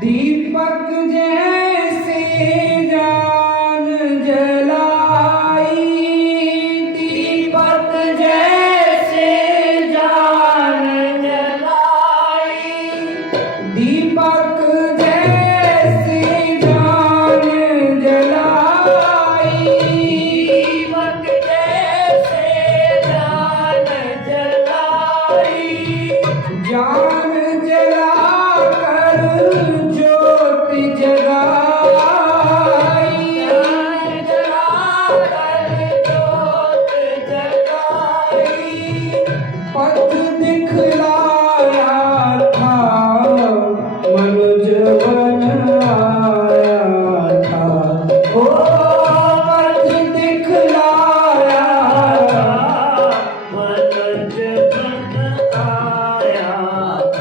दीपक जैसे जान जलाई, दीपक जैसे जान जलाई, दीपक जैसे जान जलाई, दीपक जैसे जान जलाई, जान जला कर ज्योति जगाई, जला कर ज्योति जगाई, पथ दिखलाया था मनुज बन आया था, ओ पथ दिखलाया था मनुज बन आया था।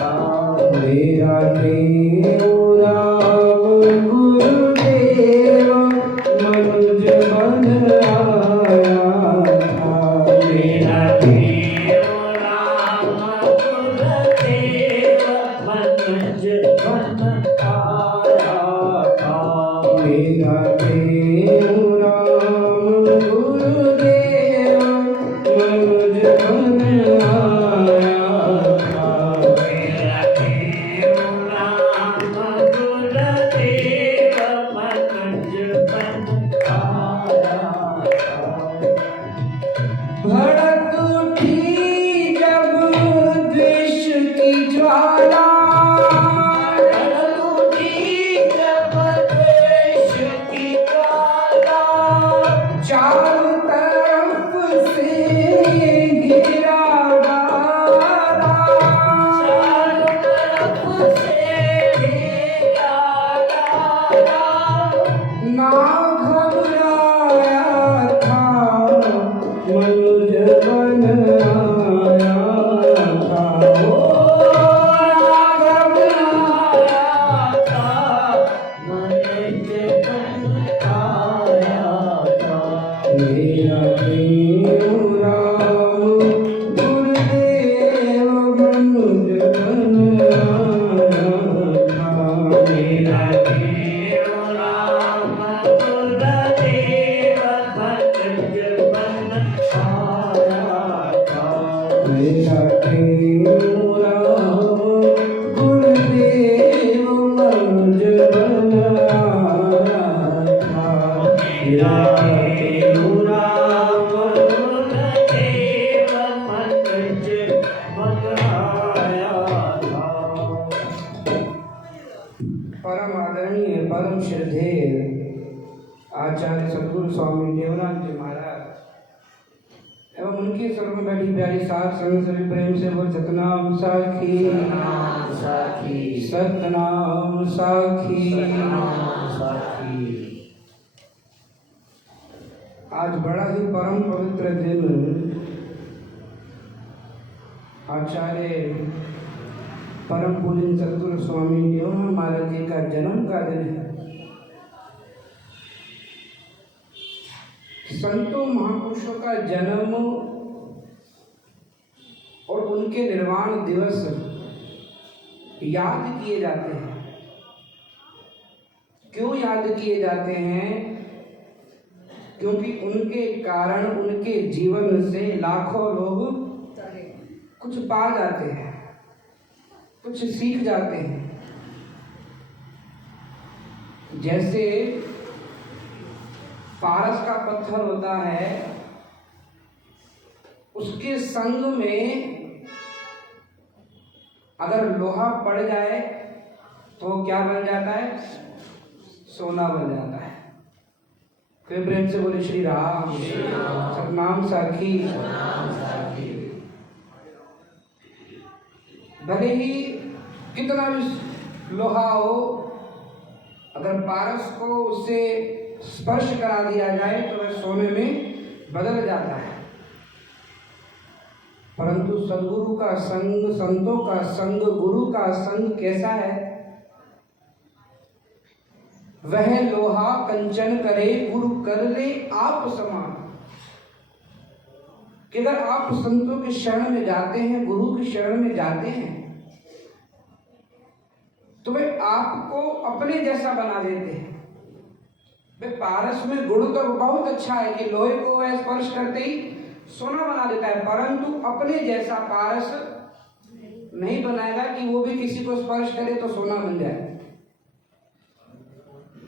परम आदरणीय परम श्रद्धेय आचार्य सद्गुरु स्वामी देवराम जी महाराज एवं उनके स्वर में बैठी प्यारी साथ संग सभी प्रेम से बोल सतनाम साखी सतनाम साखी। आज बड़ा ही परम पवित्र दिन आचार्य परम पूजन सद्गुरु स्वामी देवराम महाराज जी का जन्म का दिन है। संतों महापुरुषों का जन्म और उनके निर्वाण दिवस याद किए जाते हैं। क्यों याद किए जाते हैं? क्योंकि उनके कारण उनके जीवन से लाखों लोग कुछ पा जाते हैं, कुछ सीख जाते हैं। जैसे पारस का पत्थर होता है, उसके संग में अगर लोहा पड़ जाए तो क्या बन जाता है? सोना बन जाता है। फिर प्रेम से बोले श्री राम सतनाम साखी। भले ही कितना भी लोहा हो, अगर पारस को उससे स्पर्श करा दिया जाए तो वह सोने में बदल जाता है। परंतु सद्गुरु का संग, संतों का संग, गुरु का संग कैसा है? वह लोहा कंचन करे गुरु कर ले आप समान। कि अगर आप संतों के शरण में जाते हैं, गुरु की शरण में जाते हैं, तो वे आपको अपने जैसा बना देते हैं। वे पारस में गुण तो बहुत अच्छा है कि लोहे को वह स्पर्श करते ही सोना बना देता है, परंतु अपने जैसा पारस नहीं बनाएगा कि वो भी किसी को स्पर्श करे तो सोना बन जाए।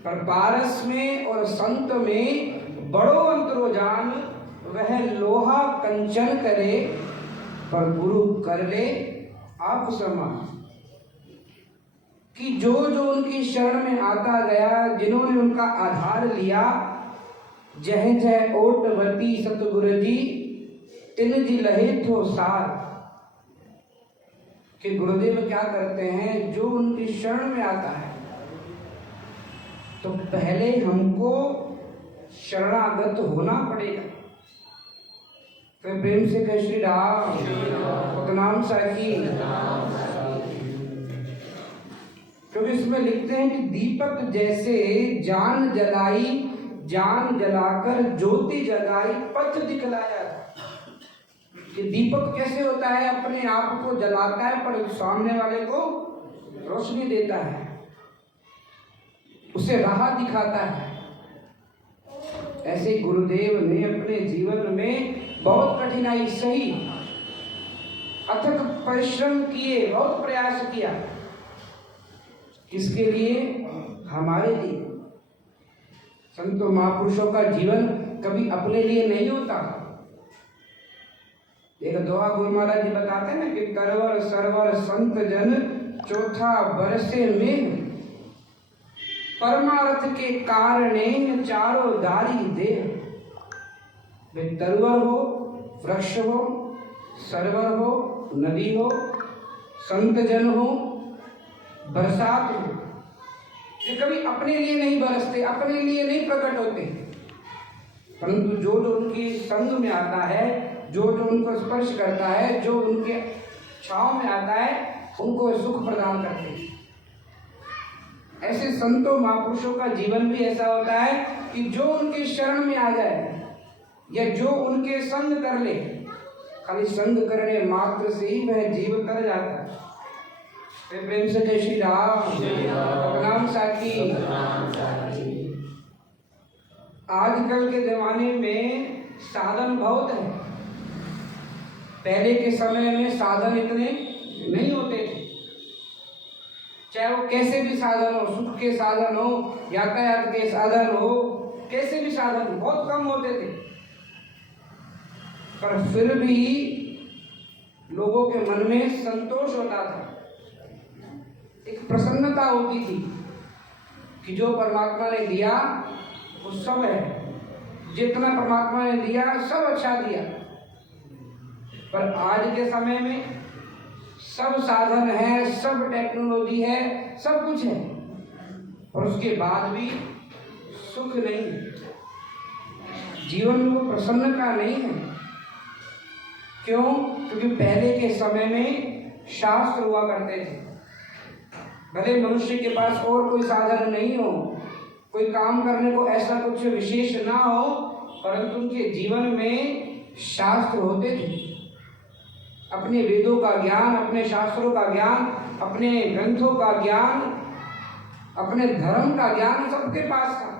पर पारस में और संत में बड़ो अंतरो जान, वह लोहा कंचन करे पर गुरु कर ले आप समान। कि जो जो उनकी शरण में आता गया, जिन्होंने उनका आधार लिया, जय जय ओटवती सतगुरु जी तिन जी लहे थो सार। कि गुरुदेव क्या करते हैं? जो उनकी शरण में आता है तो पहले हमको शरणागत होना पड़ेगा। फिर प्रेम से कह श्री राम सतनाम साखी। क्योंकि इसमें लिखते हैं कि दीपक जैसे जान जलाई, जान जलाकर ज्योति जगाई पथ दिखलाया। कि दीपक कैसे होता है? अपने आप को जलाता है पर सामने वाले को रोशनी देता है, उसे राह दिखाता है। ऐसे गुरुदेव ने अपने जीवन में बहुत कठिनाई सही, अथक परिश्रम किए, बहुत प्रयास किया। किसके लिए? हमारे लिए। संतों महापुरुषों का जीवन कभी अपने लिए नहीं होता। एक दोहा गुरु महाराज जी बताते हैं ना कि करवर सरवर संत जन चौथा बरसे में, परमार्थ के कारणे चारों दारी दे। वे तरवर हो, वृक्ष हो, सरवर हो, नदी हो, संत जन हो, बरसात हो, ये कभी अपने लिए नहीं बरसते, अपने लिए नहीं प्रकट होते, परंतु जो जो उनकी संग में आता है, जो जो उनको स्पर्श करता है, जो उनके छांव में आता है, उनको सुख प्रदान करते हैं। ऐसे संतों महापुरुषों का जीवन भी ऐसा होता है कि जो उनके शरण में आ जाए या जो उनके संग कर ले, खाली संग करने मात्र से ही वह जीव तर जाता है। प्रेम से जय श्री राम सतनाम साखी। आजकल के जमाने में साधन बहुत है, पहले के समय में साधन इतने नहीं होते थे, चाहे वो कैसे भी साधन हो, सुख के साधन हो, यातायात के साधन हो, कैसे भी साधन बहुत कम होते थे, पर फिर भी लोगों के मन में संतोष होता था, एक प्रसन्नता होती थी कि जो परमात्मा ने दिया वो सब है, जितना परमात्मा ने दिया सब अच्छा दिया। पर आज के समय में सब साधन है, सब टेक्नोलॉजी है, सब कुछ है, और उसके बाद भी सुख नहीं, जीवन में वो प्रसन्नता नहीं है। क्यों? क्योंकि पहले के समय में शास्त्र हुआ करते थे, भले मनुष्य के पास और कोई साधन नहीं हो, कोई काम करने को ऐसा कुछ विशेष ना हो, परंतु उनके जीवन में शास्त्र होते थे। अपने वेदों का ज्ञान, अपने शास्त्रों का ज्ञान, अपने ग्रंथों का ज्ञान, अपने धर्म का ज्ञान सबके पास था।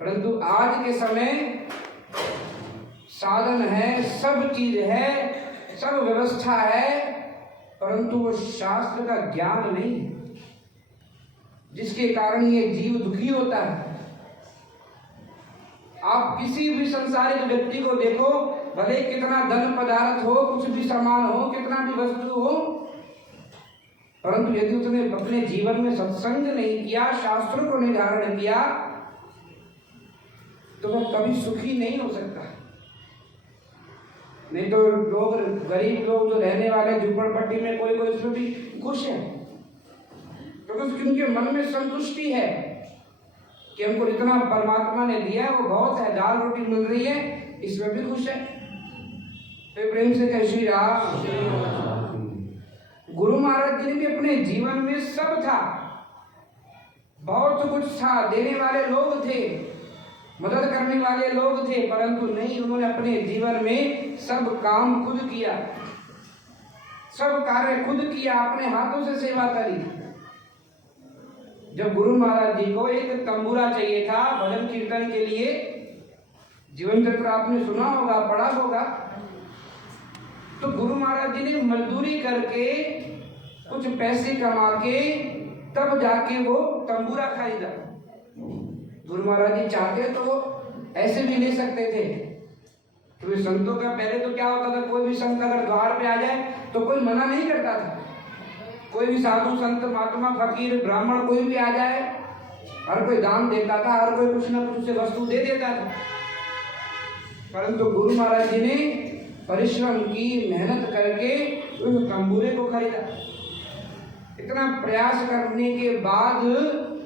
परंतु आज के समय साधन है, सब चीज है, सब व्यवस्था है, परंतु वो शास्त्र का ज्ञान नहीं, जिसके कारण ये जीव दुखी होता है। आप किसी भी संसारिक व्यक्ति को देखो, भले कितना धन पदार्थ हो, कुछ भी सामान हो, कितना भी वस्तु हो, परंतु यदि उसने अपने जीवन में सत्संग नहीं किया, शास्त्रों को नहीं धारण किया, तो वह कभी सुखी नहीं हो सकता। नहीं तो लोग, गरीब लोग जो रहने वाले झुपड़पट्टी में, कोई कोई उसमें भी खुश है, क्योंकि उनके मन में संतुष्टि है कि हमको इतना परमात्मा ने दिया है, वो बहुत है, दाल रोटी मिल रही है, इसमें भी खुश है। तो प्रेम से कह श्री राम। गुरु महाराज जी ने भी अपने जीवन में सब था, बहुत कुछ था, देने वाले लोग थे, मदद करने वाले लोग थे, परंतु नहीं, उन्होंने अपने जीवन में सब काम खुद किया, सब कार्य खुद किया, अपने हाथों से सेवा करी। जब गुरु महाराज जी को एक तंबूरा चाहिए था भजन कीर्तन के लिए, जीवन चक्र आपने सुना होगा, पढ़ा होगा, तो गुरु महाराज जी ने मजदूरी करके कुछ पैसे कमा के तब जाके वो तंबूरा खरीदा। गुरु महाराज जी चाहते तो ऐसे भी ले सकते थे, क्योंकि संतों का पहले तो क्या होता था, कोई भी संत अगर द्वार पे आ जाए तो कोई मना नहीं करता था, कोई भी साधु संत महात्मा फकीर ब्राह्मण कोई भी आ जाए, हर कोई दान देता था, हर कोई कुछ ना कुछ उसे वस्तु दे देता था। परंतु गुरु महाराज जी ने परिश्रम की, मेहनत करके उस तंबूरे को खरीदा। इतना प्रयास करने के बाद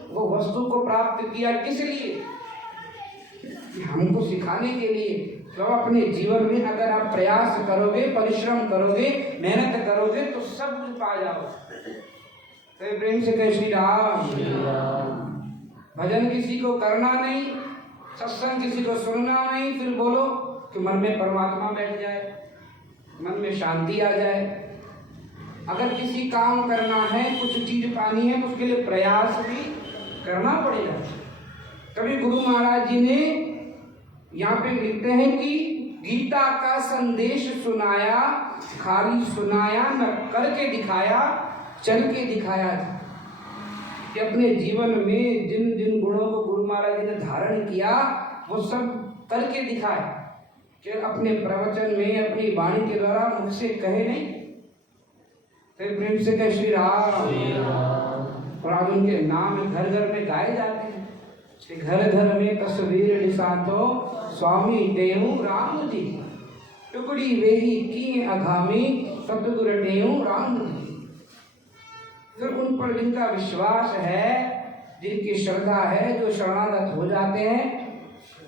वो वस्तु को प्राप्त किया, किस लिए? हमको सिखाने के लिए। तो अपने जीवन में अगर आप प्रयास करोगे, परिश्रम करोगे, मेहनत करोगे, तो सब कुछ पा जाओगे। तो प्रेम से कह श्री राम। भजन किसी को करना नहीं, सत्संग किसी को सुनना नहीं, फिर बोलो कि मन में परमात्मा बैठ जाए, मन में शांति आ जाए। अगर किसी काम करना है, कुछ चीज पानी है, तो उसके लिए प्रयास भी करना पड़ेगा। कभी गुरु महाराज जी ने यहाँ पे लिखते हैं कि गीता का संदेश सुनाया, खाली सुनाया न करके दिखाया, चल के दिखाया था। कि अपने जीवन में जिन जिन गुणों को गुरु महाराज जी ने धारण किया, वो सब करके दिखाया, कि अपने प्रवचन में, अपनी वाणी के द्वारा मुझसे कहे नहीं। फिर प्रेम से कहे श्री राम। और आज उनके नाम घर घर में गाए जाते हैं, घर घर में तस्वीर निशातो स्वामी देहु राम जी, टुकड़ी वेही की अघामी सतगुरु देहु राम जी। फिर उन पर जिनका विश्वास है, जिनकी श्रद्धा है, जो शरणागत हो जाते हैं,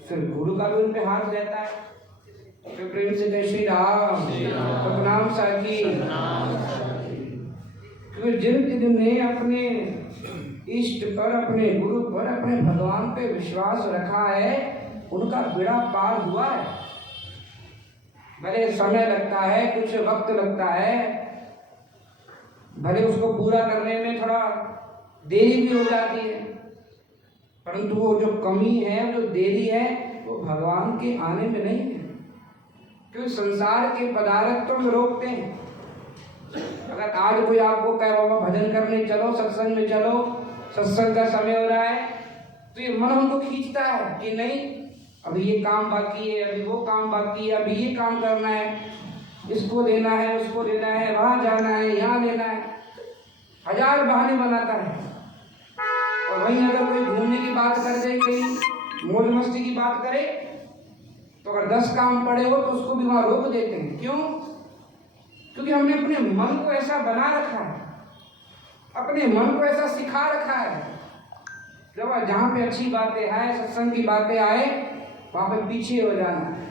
फिर गुरु का भी उन पे हाथ रहता है। फिर प्रेम से जय श्री राम। प्रणाम साकी। फिर जिनने अपने इष्ट पर, अपने गुरु पर, अपने भगवान पे विश्वास रखा है, उनका बेड़ा पार हुआ है। भले समय लगता है, कुछ वक्त लगता है, भले उसको पूरा करने में थोड़ा देरी भी हो जाती है, परंतु वो जो कमी है, जो देरी है, वो भगवान के आने में नहीं है, क्योंकि संसार के पदार्थ तो हम रोकते हैं। अगर आज कोई आपको कहे बाबा भजन करने चलो, सत्संग में चलो, सत्संग का समय हो रहा है, तो ये मन हमको खींचता है कि नहीं अभी ये काम बाकी है, अभी वो काम बाकी है, अभी ये काम करना है, इसको देना है, उसको देना है, वहां जाना है, यहाँ लेना है, हजार बहाने बनाता है। और वहीं अगर कोई घूमने की बात कर दे, कहीं मौज मस्ती की बात करे, तो अगर 10 काम पड़े हो तो उसको भी वहां रोक देते हैं। क्यों? क्योंकि हमने अपने मन को ऐसा बना रखा है, अपने मन को ऐसा सिखा रखा है, जब जहाँ पे अच्छी बातें आए, सत्संग की बातें आए, वहां पे पीछे हो जाना है।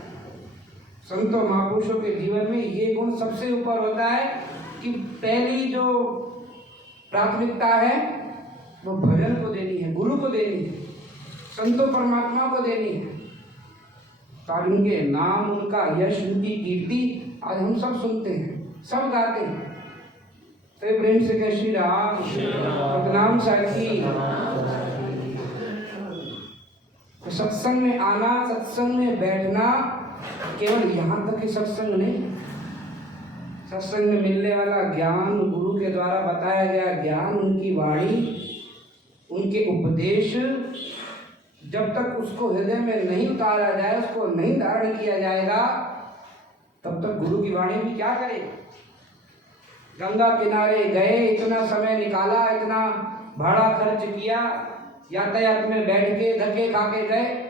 संतों महापुरुषों के जीवन में ये गुण सबसे ऊपर होता है कि पहली जो प्राथमिकता है वो भजन को देनी है, गुरु को देनी है, संतों परमात्मा को देनी है। ताकि उनके नाम, उनका यश, उनकी कीर्ति आज हम सब सुनते हैं, सब गाते हैं। तो प्रेम से कह श्री राम सतनाम साखी। तो सत्संग में आना, सत्संग में बैठना केवल यहाँ तक ही सत्संग नहीं, सत्संग में मिलने वाला ज्ञान, गुरु के द्वारा बताया गया ज्ञान, उनकी वाणी, उनके उपदेश, जब तक उसको हृदय में नहीं उतारा जाए, उसको नहीं धारण किया जाएगा, तब तक गुरु की वाणी भी क्या करेगी। गंगा किनारे गए, इतना समय निकाला, इतना भाड़ा खर्च किया, यातायात में बैठ के धक्के खा के गए,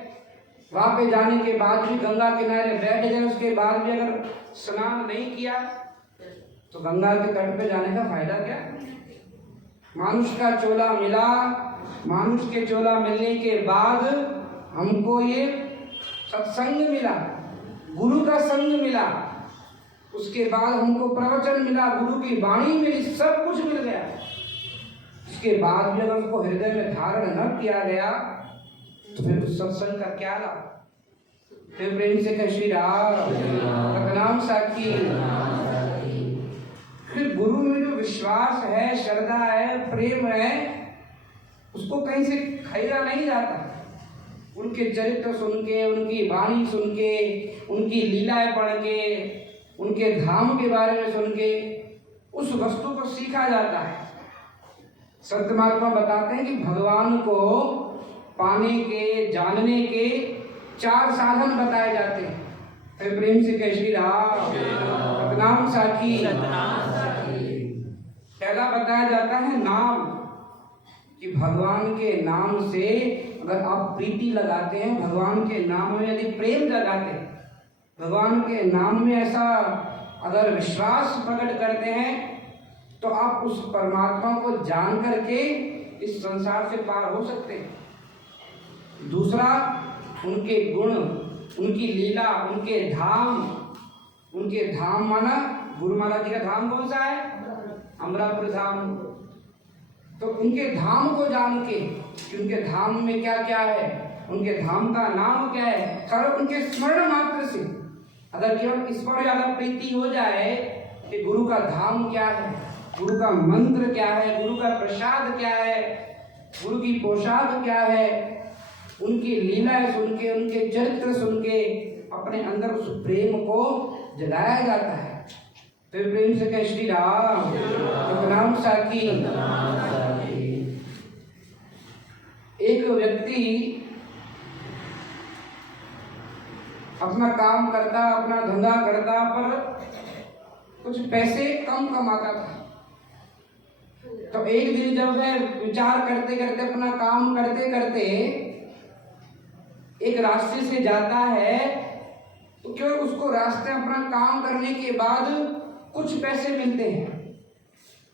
वहां पे जाने के बाद भी गंगा किनारे बैठ गए, उसके बाद भी अगर स्नान नहीं किया तो गंगा के तट पे जाने का फायदा क्या। मानुष का चोला मिला, मानुष के चोला मिलने के बाद हमको ये सत्संग मिला, गुरु का संग मिला, उसके बाद हमको प्रवचन मिला, गुरु की वाणी मिली, सब कुछ मिल गया। उसके बाद भी अगर उसको हृदय में धारण न किया गया तो फिर उस सत्संग का क्या लाभ। फिर प्रेम से कह श्री राम सतनाम साखी। फिर गुरु में जो विश्वास है, श्रद्धा है, प्रेम है, उसको कहीं से खरीदा नहीं जाता। उनके चरित्र सुन के, उनकी वाणी सुन के, उनकी लीलाएं पढ़ के, उनके धाम के बारे में सुन के उस वस्तु को सीखा जाता है। संत महात्मा बताते हैं कि भगवान को पाने के, जानने के 4 साधन बताए जाते हैं। फिर प्रेम से कह श्री राम सतनाम साखी। पहला बताया जाता है नाम, कि भगवान के नाम से अगर आप प्रीति लगाते हैं, भगवान के नाम में यदि प्रेम जगाते हैं, भगवान के नाम में ऐसा अगर विश्वास प्रकट करते हैं, तो आप उस परमात्मा को जान करके इस संसार से पार हो सकते हैं। दूसरा, उनके गुण, उनकी लीला, उनके धाम माना गुरु महाराज जी का धाम कौन सा है? अमरापुर धाम। तो उनके धाम को जान के कि उनके धाम में क्या क्या है, उनके धाम का नाम क्या है, सारा उनके स्मरण मात्र से अगर केवल इस पर ज्यादा प्रीति हो जाए कि गुरु का धाम क्या है, गुरु का मंत्र क्या है, गुरु का प्रसाद क्या है, गुरु की पोशाक क्या है, उनकी लीलाएं सुन के, उनके चरित्र सुन के अपने अंदर उस प्रेम को जगाया जाता है। फिर प्रेम से कह श्री राम सतनाम साखी। एक व्यक्ति अपना काम करता, अपना धंधा करता, पर कुछ पैसे कम कमाता था। तो एक दिन जब वह विचार करते करते, अपना काम करते करते एक रास्ते से जाता है, तो क्यों उसको रास्ते अपना काम करने के बाद कुछ पैसे मिलते हैं।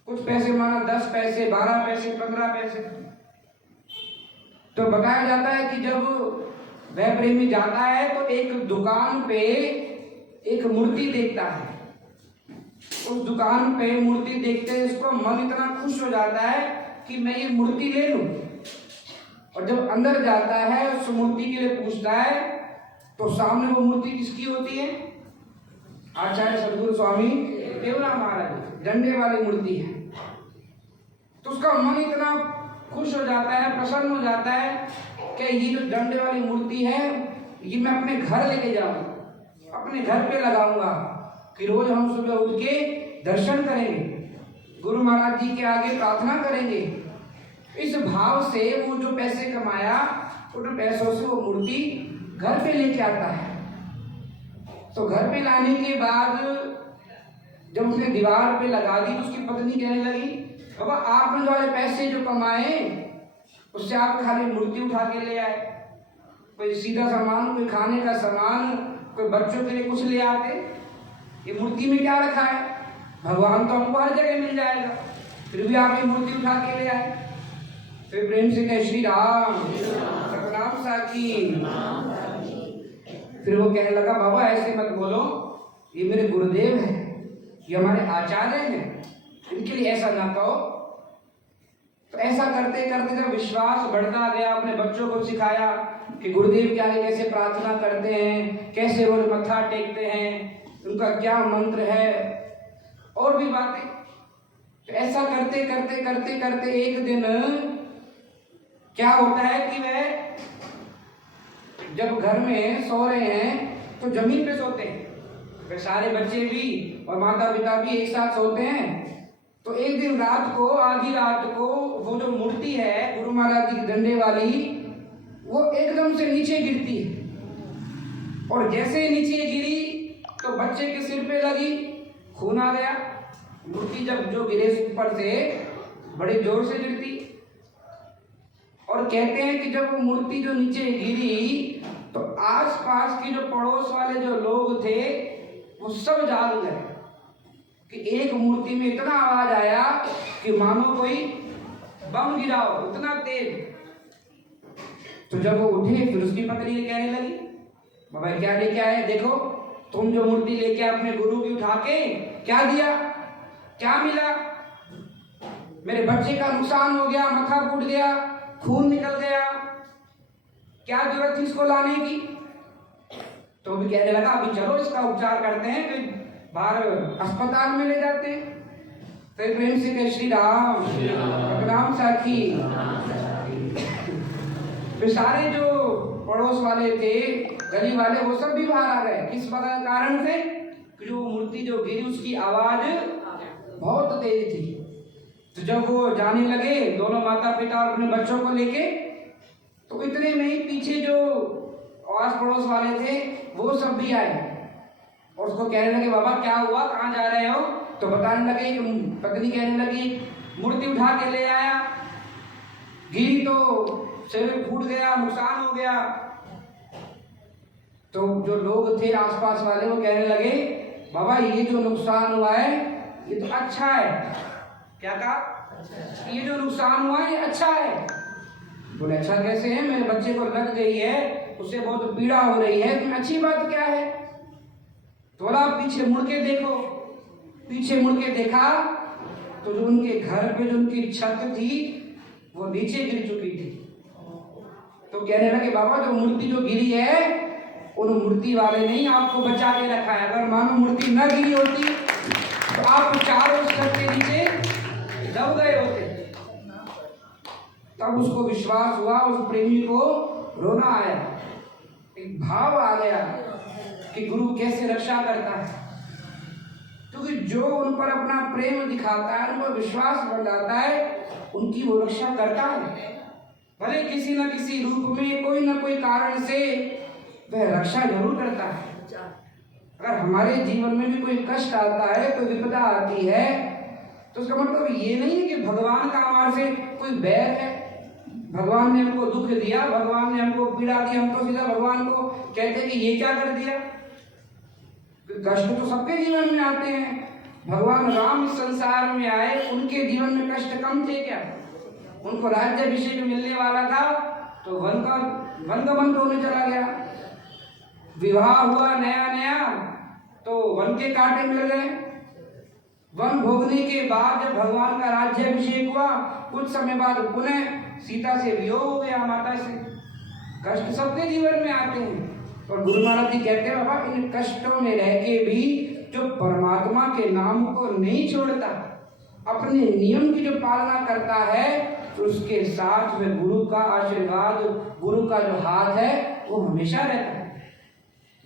कुछ पैसे माना 10 पैसे, 12 पैसे, 15 पैसे। तो बताया जाता है कि जब वह प्रेमी जाता है तो एक दुकान पे एक मूर्ति देखता है। उस दुकान पे मूर्ति देखते ही उसको मन इतना खुश हो जाता है कि मैं ये मूर्ति ले लूं। और जब अंदर जाता है, उस मूर्ति के लिए पूछता है, तो सामने वो मूर्ति किसकी होती है? आचार्य सदगुरु स्वामी देवराम महाराज, डंडे वाली मूर्ति है। तो उसका मन इतना खुश हो जाता है, प्रसन्न हो जाता है कि ये जो डंडे वाली मूर्ति है, ये मैं अपने घर लेके जाऊं, अपने घर पे लगाऊंगा कि रोज हम सुबह उठ के दर्शन करेंगे, गुरु महाराज जी के आगे प्रार्थना करेंगे। इस भाव से वो जो पैसे कमाया उन पैसों से वो मूर्ति घर पे लेके आता है। तो घर पे लाने के बाद जब उसने दीवार पे लगा दी तो उसकी पत्नी कहने लगी, बाबा आपने जो पैसे जो कमाए उससे आप खाली मूर्ति उठा के ले आए, कोई सीधा सामान, कोई खाने का सामान, कोई बच्चों के लिए कुछ ले आते, ये मूर्ति में क्या रखा है? भगवान तो हमको हर जगह मिल जाएगा, फिर भी आप ये मूर्ति उठा के ले आए। फिर प्रेम से कहे श्री राम सतनाम साखी। फिर वो कहने लगा, बाबा ऐसे मत बोलो, ये मेरे गुरुदेव हैं, ये हमारे आचार्य हैं, इनके लिए ऐसा ना कहो। तो ऐसा करते करते जब विश्वास बढ़ता गया, अपने बच्चों को सिखाया कि गुरुदेव के आगे कैसे प्रार्थना करते हैं, कैसे रोज मत्था टेकते हैं, उनका क्या मंत्र है, और भी बातें। तो ऐसा करते करते करते करते एक दिन क्या होता है कि वह जब घर में सो रहे हैं तो जमीन पे सोते हैं, वे सारे बच्चे भी और माता पिता भी एक साथ सोते हैं। तो एक दिन रात को, आधी रात को, वो जो मूर्ति है गुरु महाराज जी की डंडे वाली, वो एकदम से नीचे गिरती है। और जैसे नीचे गिरी तो बच्चे के सिर पे लगी, खून आ गया। मूर्ति जब जो गिरे ऊपर से बड़े जोर से गिरती, और कहते हैं कि जब वो मूर्ति जो नीचे गिरी तो आसपास के जो पड़ोस वाले जो लोग थे वो सब जाग गए कि एक मूर्ति में इतना आवाज आया कि मानो कोई बम गिरा हो, इतना तेज। तो जब वो उठे फिर उसकी पत्नी कहने लगी, बाबा क्या लेके आए? देखो तुम जो मूर्ति लेके अपने गुरु की उठा के क्या दिया, क्या मिला? मेरे बच्चे का नुकसान हो गया, मथा फूट गया, खून निकल गया, क्या जरूरत थी इसको लाने की? तो भी कहने लगा, अभी चलो इसका उपचार करते हैं, फिर बाहर अस्पताल में ले जाते हैं। फिर प्रेम से कहे श्री राम राम साखी। फिर सारे जो पड़ोस वाले थे, गली वाले, वो सब भी बाहर आ गए। किस कारण से? जो मूर्ति जो गिरी उसकी आवाज बहुत तेज थी। तो जब वो जाने लगे दोनों माता पिता और अपने बच्चों को लेके, तो इतने में ही पीछे जो आस पड़ोस वाले थे वो सब भी आए और उसको कहने लगे, बाबा क्या हुआ, कहाँ जा रहे हो? तो बताने लगे कि पत्नी कहने लगी, मूर्ति उठा के ले आया, गिरी तो सिर फूट गया, नुकसान हो गया। तो जो लोग थे आसपास वाले वो कहने लगे, बाबा ये जो नुकसान हुआ है ये तो अच्छा है। क्या कहा? ये जो नुकसान हुआ है ये अच्छा है। बोले अच्छा कैसे है? मेरे बच्चे को लग गई है, उससे बहुत पीड़ा हो रही है, तो अच्छी बात क्या है? थोड़ा पीछे मुड़ के देखो। पीछे मुड़ के देखा तो जो उनके घर पे जो उनकी छत थी वो नीचे गिर चुकी थी। तो कहने लगे, बाबा जो मूर्ति जो गिरी है उन मूर्ति वाले ने आपको बचा के रखा है, अगर मानो मूर्ति न गिरी होती तो आप चारों स्तर के नीचे दब गए होते। तब उसको विश्वास हुआ, उस प्रेमी को रोना आया, एक भाव आ गया कि गुरु कैसे रक्षा करता है। क्योंकि जो उन पर अपना प्रेम दिखाता है, उन पर विश्वास बढ़ जाता है, उनकी वो रक्षा करता है। भले किसी न किसी रूप में, कोई न कोई कारण से वह रक्षा जरूर करता है। अगर हमारे जीवन में भी कोई कष्ट आता है, कोई विपदा आती है, तो उसका मतलब ये नहीं है कि भगवान का हमारे से कोई बैर है, भगवान ने हमको दुख दिया, भगवान ने हमको पीड़ा दी, हम तो सीधा भगवान को कहते हैं कि ये क्या कर दिया। कष्ट तो सबके जीवन में आते हैं। भगवान राम इस संसार में आए, उनके जीवन में कष्ट कम थे क्या? उनको राज्याभिषेक मिलने वाला था तो वनगमन होने चला गया। विवाह हुआ नया नया तो वन के कांटे मिल गए। वन भोगने के बाद जब भगवान का राज्याभिषेक हुआ, कुछ समय बाद पुनः सीता से वियोग हो गया, माता से। कष्ट सबके जीवन में आते हैं। और गुरु महाराज जी कहते हैं, बाबा इन कष्टों में रह के भी जो परमात्मा के नाम को नहीं छोड़ता, अपने नियम की जो पालना करता है, तो उसके साथ में गुरु का आशीर्वाद, गुरु का जो हाथ है वो हमेशा रहता है।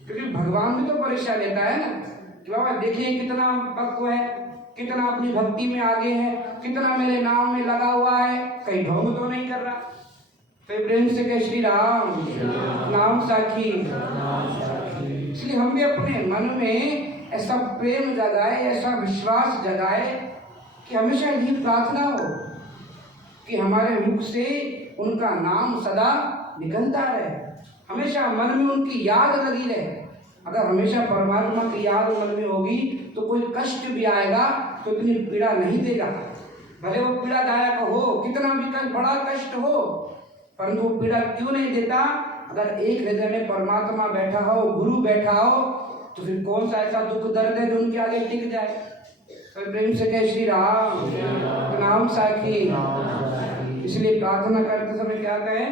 क्योंकि भगवान भी तो परीक्षा लेता है ना कि बाबा देखिए कितना पक्व है, कितना अपनी भक्ति में आगे है, कितना मेरे नाम में लगा हुआ है, कहीं ढोंग तो नहीं कर रहा। तो प्रेम से कह श्री राम नाम साखी। इसलिए हम भी अपने मन में ऐसा प्रेम जगाए, ऐसा विश्वास जगाए कि हमेशा यही प्रार्थना हो कि हमारे मुख से उनका नाम सदा निकलता रहे, हमेशा मन में उनकी याद लगी रहे। अगर हमेशा परमात्मा की याद मन में होगी तो कोई कष्ट भी आएगा तो इतनी पीड़ा नहीं देगा, भले वो पीड़ादायक हो, कितना भी बड़ा कष्ट हो, परंतु वो पीड़ा क्यों नहीं देता। अगर एक हृदय में परमात्मा बैठा हो, गुरु बैठा हो, तो फिर कौन सा ऐसा दुख दर्द है जो उनके आगे टिक जाए। तो प्रेम से कह श्री राम नाम साखी। इसलिए प्रार्थना करते समय क्या कहें,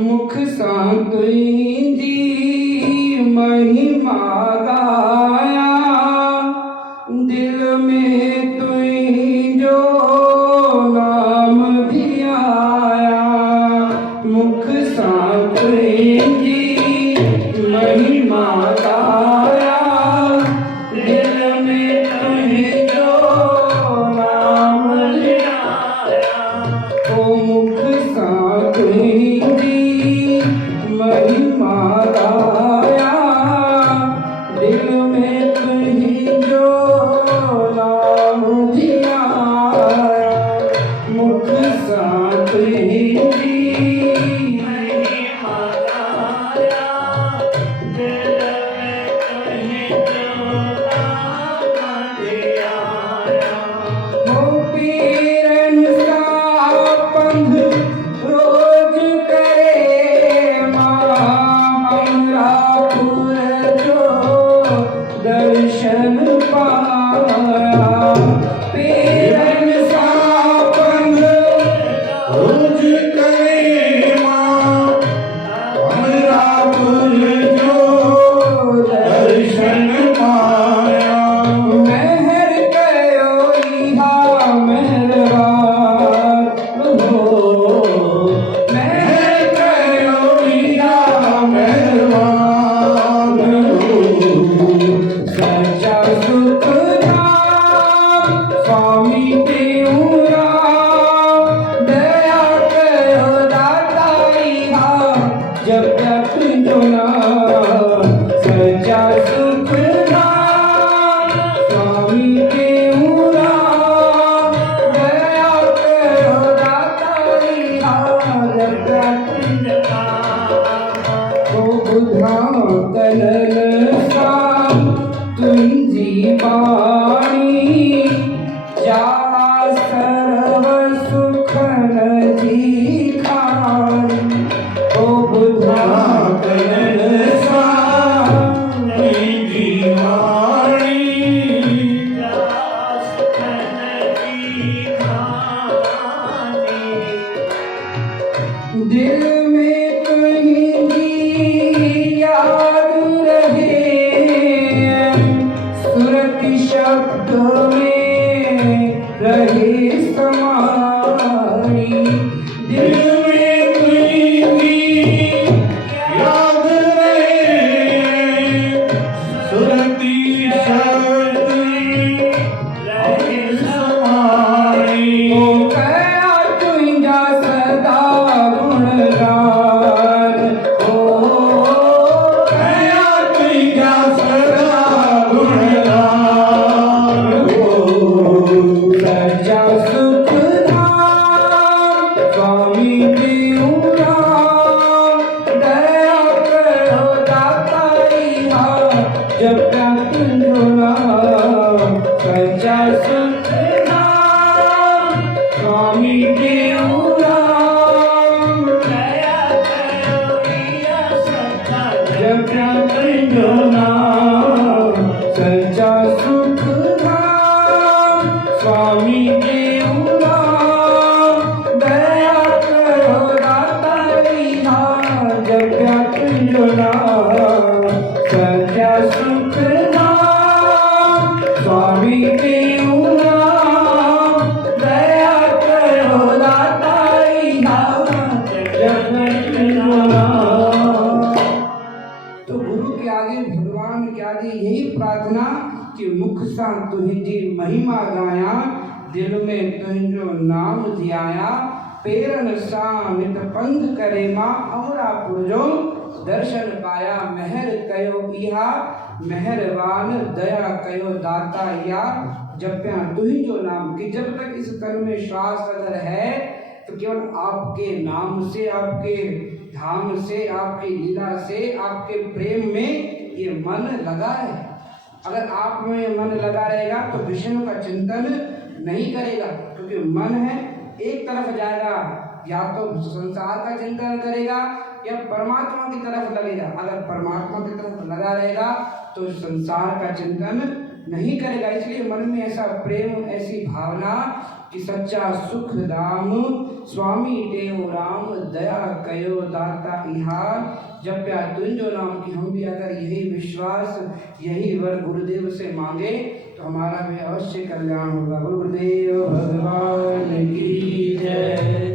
मुख सांतुई जी महिमा गाया, दिल में तुई जो नाम भी आया। मुख सांतुई जी महिमा गाया, दिल में तुई जो नाम भी आया। ओ मुख सांतुई महिमा गाया, दिल में तुही जो नाम दिया। मुख सांतुई महिमा गाया, दिल में तुही जो नाम दिया। हो पीरन सा पंध रोज दर्शन पाया, पीरन सा पंध रोज करे माँ अमरापुर जो दर्शन पाया। मेहर कयो इहा मेहरबान हो, मेहर कयो इहा मेहरबान सच्चा सुख धाम स्वामी देऊरा, दया करो दाताईहा जब तक जो नाम। सच्चा सुख धाम स्वामी देऊरा, दया करो दाताईहा जब तक जो नाम। ओ बुधा कनन सा तुंजी बाणी, जा सर्व सुखन जी खानी। ओ बुधा कनन सा तुंजी बाणी, जा सुखन जी खानी। दिल में तुही याद रहे, सुरति शब्द में रहे समानी। दिल में तुई याद रहे, सुरति शब्द में रहे समानी। ओ कया तुझा सदा गुणगान, ओ कया तुझा सदा गुणगान। सच्चा सुख धाम स्वामी देऊरा, दया करो दाताईहा जब तक जो नाम। सच्चा सुख धाम स्वामी देऊरा, दया करो जब तक जो नाम। सच्चा सुख धाम स्वामी देऊरा, दया करो दाताईहा जब तक जो नाम। सच्चा सुख धाम स्वामी देऊरा, दया असां तुंहिंजी महिमा गाया, दिल में तुंहिंजो नाम ध्याया, पेरन सां नित पंध करे मां, अमरापुर जो दर्शन पाया। महर कयो इहा मेहरबान, दया कयो दाता या, जप्या तुहिंजो नाम। कि जब तक इस तन में श्वास अगर है तो केवल आपके नाम से, आपके धाम से, आपकी लीला से, आपके प्रेम में ये मन लगा है। अगर आप में ये मन लगा रहेगा तो विष्णु का चिंतन नहीं करेगा, क्योंकि मन है एक तरफ जाएगा, या तो संसार का चिंतन करेगा या परमात्मा की तरफ लगेगा। अगर परमात्मा की तरफ लगा रहेगा तो संसार का चिंतन नहीं करेगा। इसलिए मन में ऐसा प्रेम, ऐसी भावना कि सच्चा सुख धाम, स्वामी टेऊ राम, दया कयो दाता इहा, जप्या तुंजो नाम। कि हम भी अगर यही विश्वास, यही वर गुरुदेव से मांगे तो हमारा भी अवश्य कल्याण होगा। गुरुदेव भगवान की जय।